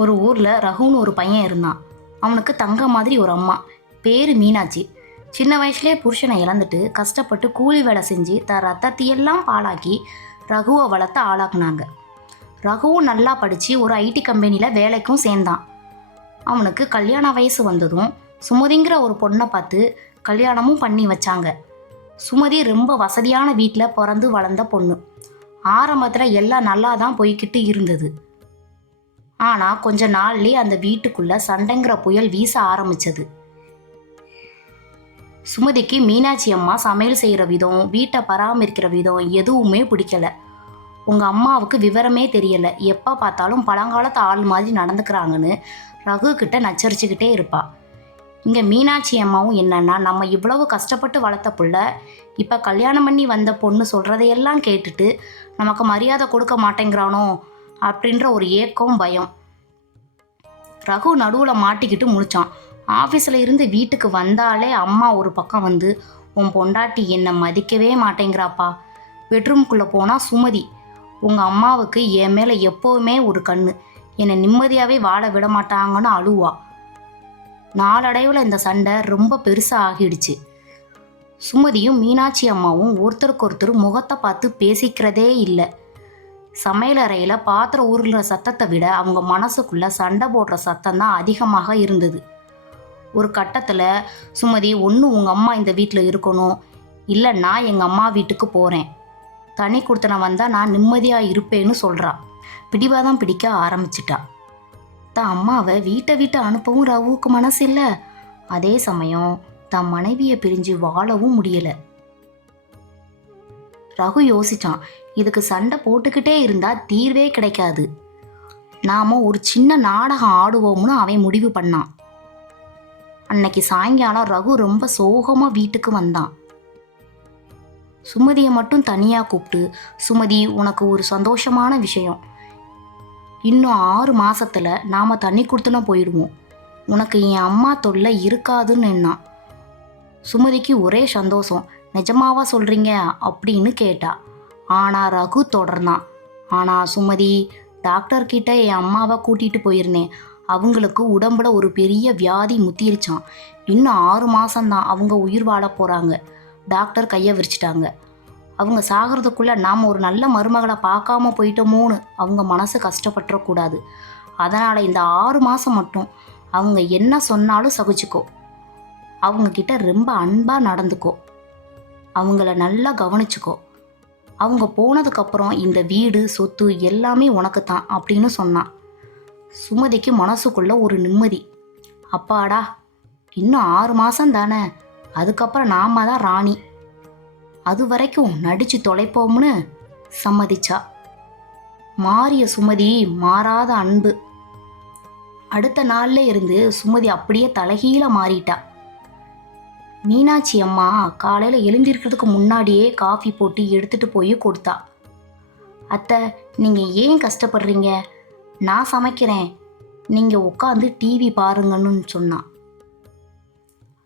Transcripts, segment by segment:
ஒரு ஊரில் ரகுன்னு ஒரு பையன் இருந்தான். அவனுக்கு தங்க மாதிரி ஒரு அம்மா. பேர் மீனாட்சி. சின்ன வயசுலேயே புருஷனை இழந்துட்டு கஷ்டப்பட்டு கூலி வேலை செஞ்சு ரத்தத்தையெல்லாம் பாழாக்கி ரகுவை வளர்த்த ஆளாக்குனாங்க. ரகுவும் நல்லா படித்து ஒரு ஐடி கம்பெனியில் வேலைக்கும் சேர்ந்தான். அவனுக்கு கல்யாண வயசு வந்ததும் சுமதிங்கிற ஒரு பொண்ணை பார்த்து கல்யாணமும் பண்ணி வச்சாங்க. சுமதி ரொம்ப வசதியான வீட்டில் பிறந்து வளர்ந்த பொண்ணு. ஆரம்பத்தில் எல்லாம் நல்லா தான் போய்கிட்டு இருந்தது. ஆனால் கொஞ்ச நாள்லேயே அந்த வீட்டுக்குள்ளே சண்டைங்கிற புயல் வீச ஆரம்பிச்சது. சுமதிக்கு மீனாட்சி அம்மா சமையல் செய்கிற விதம், வீட்டை பராமரிக்கிற விதம் எதுவுமே பிடிக்கல. உங்கள் அம்மாவுக்கு விவரமே தெரியலை, எப்போ பார்த்தாலும் பழங்காலத்து ஆள் மாதிரி நடந்துக்கிறாங்கன்னு ரகு கிட்ட நச்சரிச்சுக்கிட்டே இருப்பா. இங்கே மீனாட்சி அம்மாவும் என்னன்னா, நம்ம இவ்வளவு கஷ்டப்பட்டு வளர்த்த புள்ள இப்போ கல்யாணம் பண்ணி வந்த பொண்ணு சொல்கிறதையெல்லாம் கேட்டுட்டு நமக்கு மரியாதை கொடுக்க மாட்டேங்கிறானோ அப்படின்ற ஒரு ஏக்கம், பயம். ரகு நடுவில் மாட்டிக்கிட்டு முழிச்சான். ஆஃபீஸில் இருந்து வீட்டுக்கு வந்தாலே அம்மா ஒரு பக்கம் வந்து, உன் பொண்டாட்டி என்னை மதிக்கவே மாட்டேங்கிறாப்பா. பெட்ரூம்குள்ளே போனால் சுமதி, உங்கள் அம்மாவுக்கு என் மேலே எப்போவுமே ஒரு கண்ணு, என்னை நிம்மதியாகவே வாழ விட மாட்டாங்கன்னு அழுவா. நாளடைவில் இந்த சண்டை ரொம்ப பெருசாக ஆகிடுச்சு. சுமதியும் மீனாட்சி அம்மாவும் ஒருத்தருக்கு ஒருத்தர் முகத்தை பார்த்து பேசிக்கிறதே இல்லை. சமையலறையில் பாத்திரம் உருளுற சத்தத்தை விட அவங்க மனசுக்குள்ளே சண்டை போடுற சத்தம் தான் அதிகமாக இருந்தது. ஒரு கட்டத்தில் சுமதி, ஒன்று உங்கள் அம்மா இந்த வீட்டில் இருக்கணும், இல்லை நான் எங்கள் அம்மா வீட்டுக்கு போகிறேன், தனி கொடுத்தன வந்தால் நான் நிம்மதியாக இருப்பேன்னு சொல்கிறா. பிடிவாதம் பிடிக்க ஆரம்பிச்சிட்டா. தன் அம்மாவை வீட்டை விட்டு அனுப்பவும் ரகுவுக்கு மனசு இல்லை. அதே சமயம் தன் மனைவியை பிரிஞ்சு வாழவும் முடியலை. ரகு யோசிச்சான், இதுக்கு சண்டை போட்டுக்கிட்டே இருந்தால் தீர்வே கிடைக்காது. நாம் ஒரு சின்ன நாடகம் ஆடுவோம்னு அவன் முடிவு பண்ணான். அன்னைக்கு சாயங்காலம் ரகு ரொம்ப சோகமாக வீட்டுக்கு வந்தான். சுமதியை மட்டும் தனியாக கூப்பிட்டு, சுமதி, உனக்கு ஒரு சந்தோஷமான விஷயம், இன்னும் 6 மாசத்துல நாம் தண்ணி கொடுத்துனா போயிடுவோம், உனக்கு என் அம்மா தொல்லை இருக்காதுன்னு என்னான். சுமதிக்கு ஒரே சந்தோஷம். நிஜமாவா சொல்கிறீங்க அப்படின்னு கேட்டா. ஆனால் ரகு தொடர்ந்தான், ஆனால் சுமதி, டாக்டர்கிட்ட என் அம்மாவை கூட்டிகிட்டு போயிருந்தேன், அவங்களுக்கு உடம்புல ஒரு பெரிய வியாதி முத்திருச்சான், இன்னும் 6 மாதம்தான் அவங்க உயிர் வாழ போகிறாங்க, டாக்டர் கையை விரிச்சிட்டாங்க, அவங்க சாகிறதுக்குள்ளே நாம் ஒரு நல்ல மருமகளை பார்க்காம போயிட்டோமோன்னு அவங்க மனசு கஷ்டப்பட்டுறக்கூடாது, அதனால் இந்த 6 மாதம் மட்டும் அவங்க என்ன சொன்னாலும் சகிச்சுக்கோ, அவங்கக்கிட்ட ரொம்ப அன்பாக நடந்துக்கோ, அவங்கள நல்லா கவனிச்சுக்கோ, அவங்க போனதுக்கப்புறம் இந்த வீடு சொத்து எல்லாமே உனக்கு தான் அப்படின்னு சொன்னான். சுமதிக்கு மனசுக்குள்ள ஒரு நிம்மதி. அப்பாடா, இன்னும் 6 மாதம் தானே, அதுக்கப்புறம் நாம தான் ராணி, அது வரைக்கும் நடிச்சு தொலைப்போம்னு சம்மதிச்சா. மாறிய சுமதி, மாறாத அன்பு. அடுத்த நாள்ல இருந்து சுமதி அப்படியே தலைகீழ மாறிட்டா. மீனாட்சி அம்மா காலையில் எழுந்திருக்கிறதுக்கு முன்னாடியே காஃபி போட்டு எடுத்துட்டு போய் கொடுத்தா. அத்தை, நீங்கள் ஏன் கஷ்டப்படுறீங்க, நான் சமைக்கிறேன், நீங்கள் உட்காந்து டிவி பாருங்கன்னு சொன்னான்.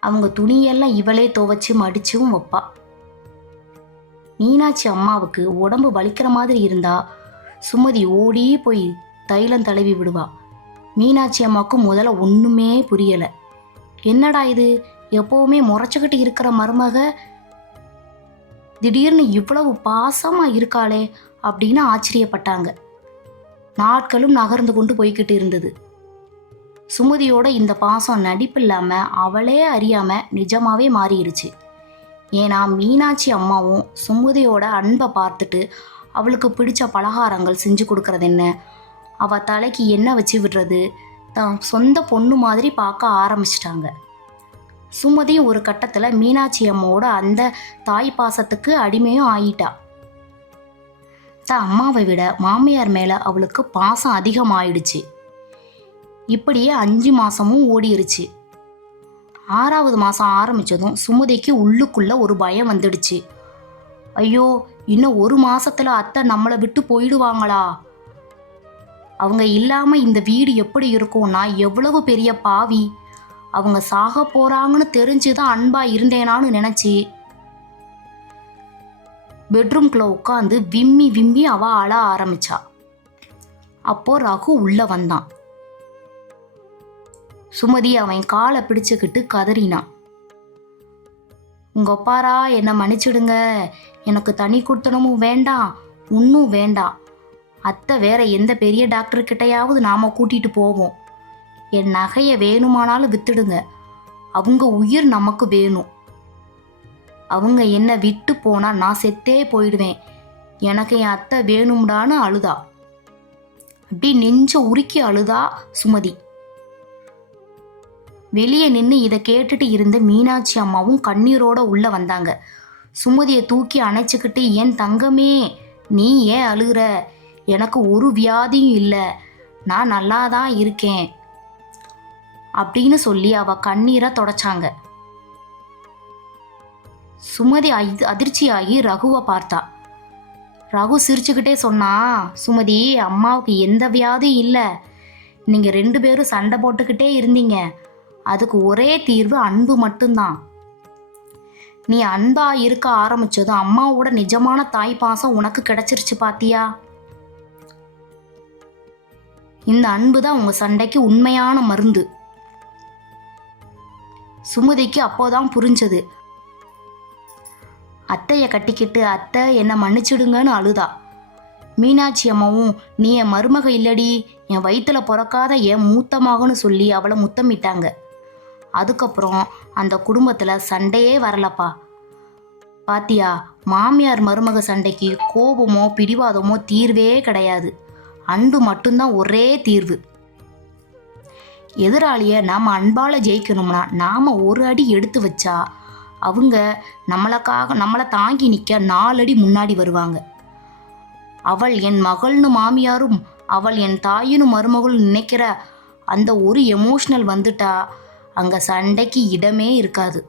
அவங்க துணியெல்லாம் இவளே துவைச்சு மடிச்சும் வைப்பா. மீனாட்சி அம்மாவுக்கு உடம்பு வலிக்கிற மாதிரி இருந்தா சுமதி ஓடி போய் தைலம் தடவி விடுவா. மீனாட்சி அம்மாவுக்கு முதல்ல ஒன்றுமே புரியலை. என்னடா இது, எப்போவுமே முறைச்சிக்கிட்டு இருக்கிற மருமக திடீர்னு இவ்வளவு பாசமாக இருக்காளே அப்படின்னு ஆச்சரியப்பட்டாங்க. நாட்களும் நகர்ந்து கொண்டு போய்கிட்டு இருந்தது. சுமதியோட இந்த பாசம் நடிப்பு இல்லாமல் அவளே அறியாமல் நிஜமாவே மாறிடுச்சு. ஏன்னா மீனாட்சி அம்மாவும் சுமதியோட அன்பை பார்த்துட்டு அவளுக்கு பிடிச்ச பலகாரங்கள் செஞ்சு கொடுக்கறது என்ன, அவள் தலைக்கு எண்ணெய் வச்சு விடுறது, தான் சொந்த பொண்ணு மாதிரி பார்க்க ஆரம்பிச்சிட்டாங்க. சுமதியும் ஒரு கட்டத்தில் மீனாட்சி அம்மாவோட அந்த தாய் பாசத்துக்கு அடிமையும் ஆயிட்டா. தான் அம்மாவை விட மாமியார் மேலே அவளுக்கு பாசம் அதிகமாயிடுச்சு. இப்படியே 5 மாதமும் ஓடிருச்சு. 6வது மாதம் ஆரம்பித்ததும் சுமதிக்கு உள்ளுக்குள்ள ஒரு பயம் வந்துடுச்சு. ஐயோ, இன்னும் 1 மாசத்துல அத்தை நம்மளை விட்டு போயிடுவாங்களா, அவங்க இல்லாமல் இந்த வீடு எப்படி இருக்கும்னா எவ்வளவு பெரிய பாவி, அவங்க சாக போகிறாங்கன்னு தெரிஞ்சுதான் அன்பாக இருந்தேனான்னு நினச்சி பெட்ரூம்குள்ளே உட்காந்து விம்மி விம்மி அவள் அழ ஆரம்பிச்சா. அப்போ ரகு உள்ளே வந்தான். சுமதி அவன் காலை பிடிச்சுக்கிட்டு கதறினான். உங்க அப்பாரா என்னை மன்னிச்சிடுங்க, எனக்கு தனி கொடுத்தனமும் வேண்டாம், ஒன்றும் வேண்டாம். அத்தை வேற எந்த பெரிய டாக்டர்கிட்டையாவது நாம கூட்டிட்டு போவோம். என் நகையை வேணுமானாலும் வித்துடுங்க, அவங்க உயிர் நமக்கு வேணும். அவங்க என்னை விட்டு போனா நான் செத்தே போயிடுவேன், எனக்கு என் அத்தை வேணும்டான்னு அழுதா. அப்படி நெஞ்ச உருக்கி அழுதா சுமதி. வெளியே நின்று இதை கேட்டுட்டு இருந்த மீனாட்சி அம்மாவும் கண்ணீரோட உள்ள வந்தாங்க. சுமதியை தூக்கி அணைச்சிக்கிட்டு, என் தங்கமே நீ ஏன் அழுகிற, எனக்கு ஒரு வியாதியும் இல்லை, நான் நல்லா தான் இருக்கேன் அப்படின்னு சொல்லி அவ கண்ணீரை தொடச்சாங்க. சுமதி அதிர்ச்சியாகி ரகுவை பார்த்தா. ரகு சிரிச்சுக்கிட்டே சொன்னா, சுமதி அம்மாவுக்கு எந்த வியாதியும் இல்லை, நீங்க 2 பேரும் சண்டை போட்டுக்கிட்டே இருந்தீங்க, அதுக்கு ஒரே தீர்வு அன்பு மட்டும்தான். நீ அன்பா இருக்க ஆரம்பிச்சதும் அம்மாவோட நிஜமான தாய் பாசம் உனக்கு கிடைச்சிருச்சு பாத்தியா. இந்த அன்பு தான் உங்க சண்டைக்கு உண்மையான மருந்து. சுமதிக்கு அப்போதான் புரிஞ்சது. அத்தைய கட்டிக்கிட்டு, அத்தை என்னை மன்னிச்சிடுங்கன்னு அழுதா. மீனாட்சி அம்மாவும், நீ என் மருமக இல்லடி, என் வயிற்றுல பிறக்காத என் மூத்த மகன்னு சொல்லி அவளை முத்தமிட்டாங்க. அதுக்கப்புறம் அந்த குடும்பத்துல சண்டையே வரலப்பா. பாத்தியா, மாமியார் மருமக சண்டைக்கு கோபமோ பிடிவாதமோ தீர்வே கிடையாது, அன்பு மட்டும்தான் ஒரே தீர்வு. எதிராளிய நாம அன்பால ஜெயிக்கணும்னா நாம ஒரு அடி எடுத்து வச்சா அவங்க நம்மளை தாங்கி நிற்க 4 அடி முன்னாடி வருவாங்க. அவள் என் மகள்னு மாமியாரும் அவள் என் தாயினும் மருமகளும் நினைக்கிற அந்த ஒரு எமோஷனல் வந்துட்டா அங்க சண்டைக்கு இடமே இருக்காது.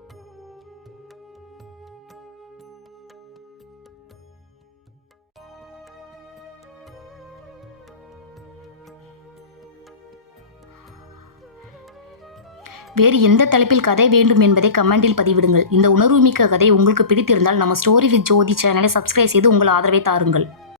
வேறு எந்த தலைப்பில் கதை வேண்டும் என்பதை கமெண்டில் பதிவிடுங்கள். இந்த உணர்வுமிக்க கதை உங்களுக்கு பிடித்திருந்தால் நம்ம ஸ்டோரி வித் ஜோதி சேனலை சப்ஸ்கிரைப் செய்து உங்கள் ஆதரவை தாருங்கள்.